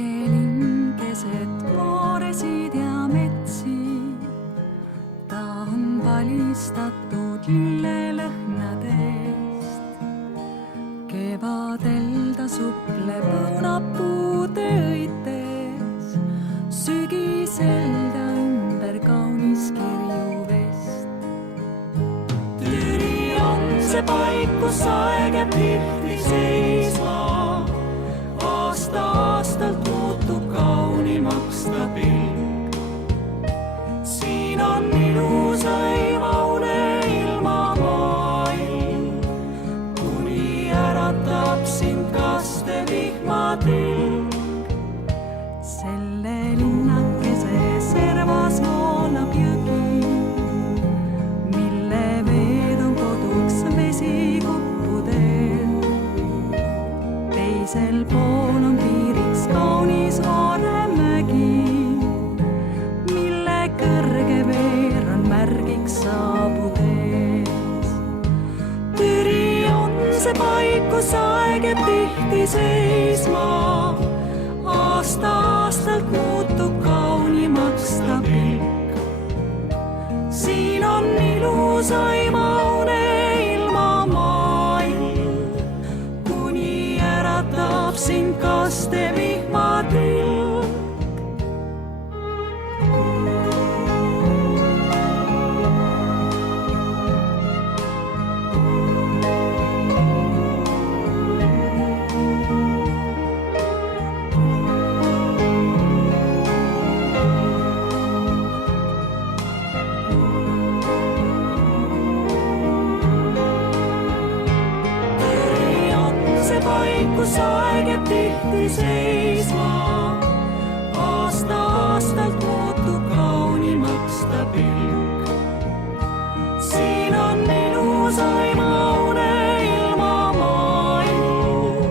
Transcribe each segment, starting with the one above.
linn keset mooresid ja metsi. Ta on valistatud lillelõhnadest. Kevadel ta supleb õunapuude õites. Sügisel ta ümber kaunis kirju vest. Türi on see paik, kus aeg jääb tihti seisma. Aasta-aastalt muutub kaunimaks ta pilk. Siin on ilusa imaune ilmamaailm, kuni äratab sind kaste vihmatilk. Selle linnakese servas voolab jõgi, mille veed on koduks vesikuppudel. Teisel pool on piiriks kaunis Vaaremägi, mille kõrge veer on märgiks saabudes. Türi on see paik, kus aeg jääb tihti seisma. Aasta-aastalt muutub kaunimaks ta pilk. Siin on ilusa imaune ilmamaailm, kuni äratab sind kaste vihmatilk. Kus aeg jääb tihti seisma. Aasta-aastalt muutub kaunimaks ta pilk. Siin on ilusa imaune ilmamaailm,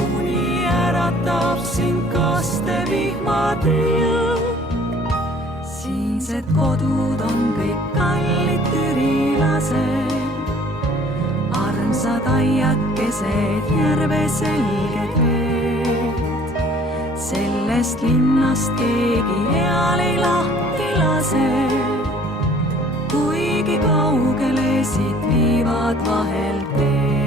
kuni äratab sind kaste vihmatilk. Siinsed kodud on kõik kallid türilased. Armsad aiakesed, järve selged veed. Sellest linnast keegi eal ei lahti lase, kuigi kaugele siit viivad vahel teed.